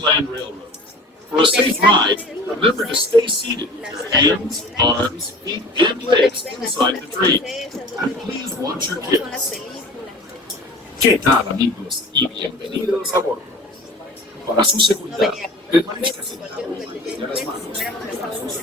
Disneyland Railroad. For a safe ride, remember to stay seated with your hands, arms, feet, and legs inside the train. And please watch your kids. ¿Qué tal, amigos? Y bienvenidos a bordo. Para su seguridad, permanezca sentado y mantenga las manos debajo de sus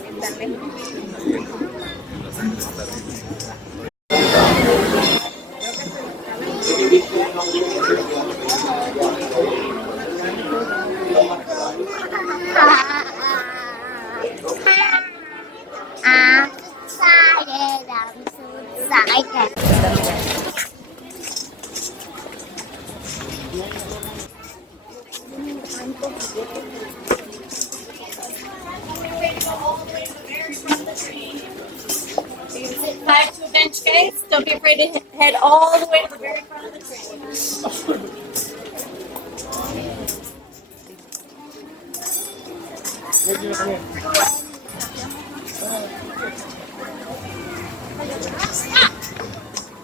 I'm excited. I'm so excited. Back to a bench, guys. Don't be afraid to head all the way to the very front of the train.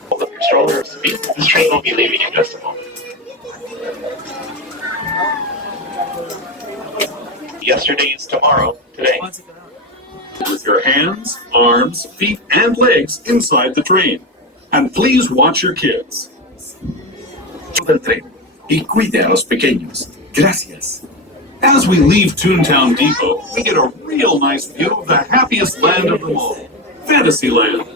Hold up your stroller. This train will be leaving in just a moment. Yesterday is tomorrow, today. With your hands, arms, feet, and legs inside the train. And please watch your kids. Del tren y cuide a los pequeños. Gracias. As we leave Toontown Depot, we get a real nice view of the happiest land of them all, Fantasyland.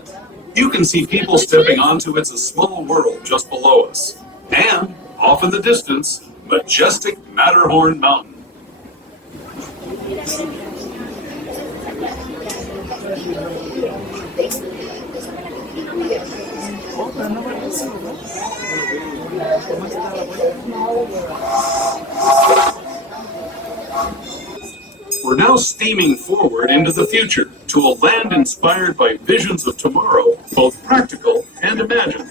You can see people stepping onto It's a Small World just below us. And, off in the distance, majestic Matterhorn Mountain. We're now steaming forward into the future to a land inspired by visions of tomorrow, both practical and imagined.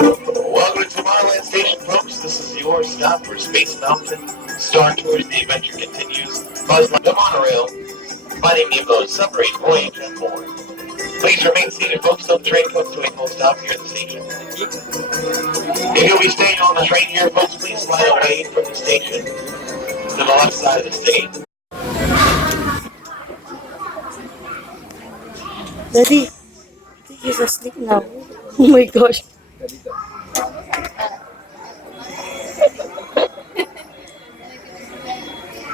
Welcome to Tomorrowland Station, folks. This is your stop for Space Mountain. Star Tours, the adventure continues. Buzz the monorail, Finding Nemo's submarine voyage, and more. Please remain seated, folks, till the train comes to a full stop here at the station. If you'll be staying on the train here, folks, please slide away from the station to the left side of the stage. Daddy, he's asleep now. Oh my gosh.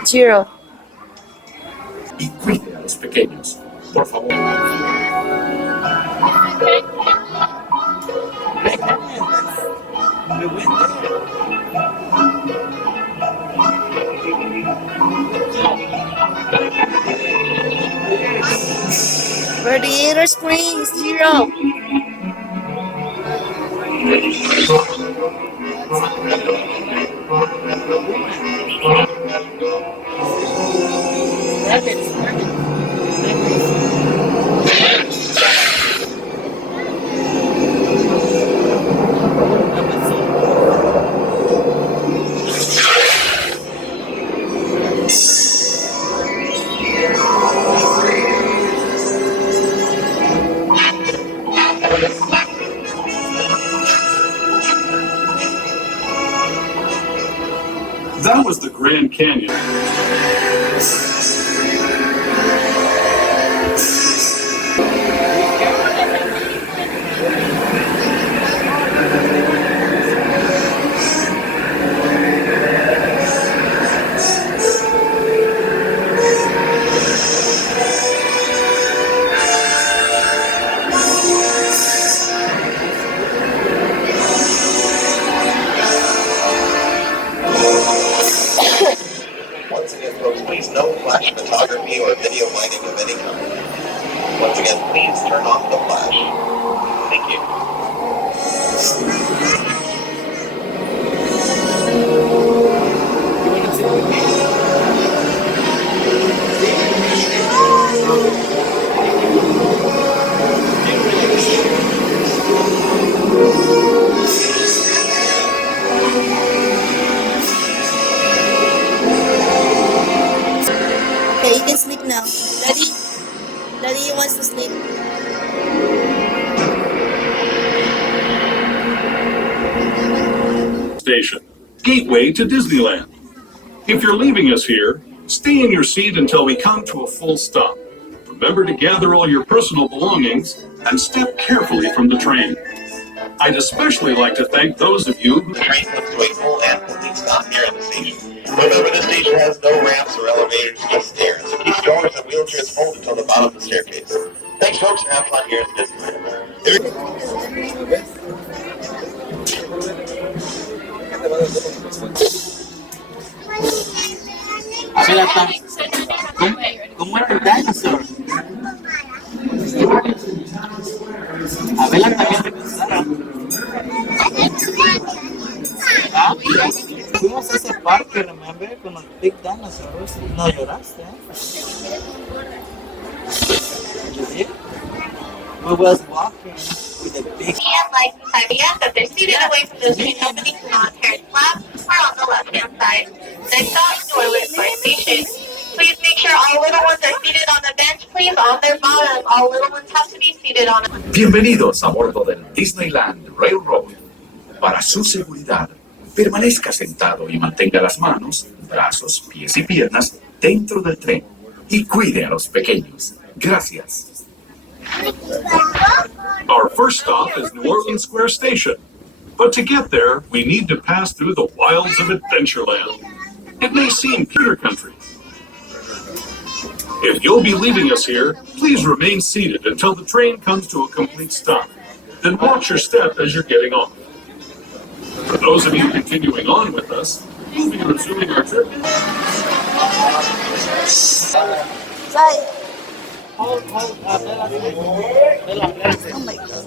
Jiro. Y cuide a los pequeños. Por favor. Radiator Springs, Jiro. That was the Grand Canyon. Once again, folks, please no flash photography or video mining of any kind. Once again, please turn off the flash. Thank you. sleep now. Daddy wants to sleep. Station, gateway to Disneyland. If you're leaving us here, stay in your seat until we come to a full stop. Remember to gather all your personal belongings and step carefully from the train. I'd especially like to thank those of you who... The train comes to a full and complete stop here at the station. Remember, this station has no ramps or elevators, just stairs. So keep strollers and wheelchairs pulled until the bottom of the staircase. Thanks, folks, and have fun here at Disneyland. Abela, ¿cómo es el dinosaur? Abela también te gustaron. Ah, fuimos a ese parque, remember, con los big dinosaurs. No lloraste, ¿eh? You did? We was walking with the big... Like ideas that they're seated away from those train openings on Harris Lab or on the left-hand side. Next stop, toilet for station. Please make sure all little ones are seated on the bench, please, on their bottom. All little ones have to be seated on it. Bienvenidos a bordo del Disneyland Railroad. Para su seguridad, permanezca sentado y mantenga las manos, brazos, pies y piernas dentro del tren. Y cuide a los pequeños. Gracias. Our first stop is New Orleans Square Station. But to get there, we need to pass through the wilds of Adventureland. It may seem computer country. If you'll be leaving us here, please remain seated until the train comes to a complete stop. Then watch your step as you're getting off. For those of you continuing on with us, we'll be resuming our trip. Hold, Abela. Oh my God.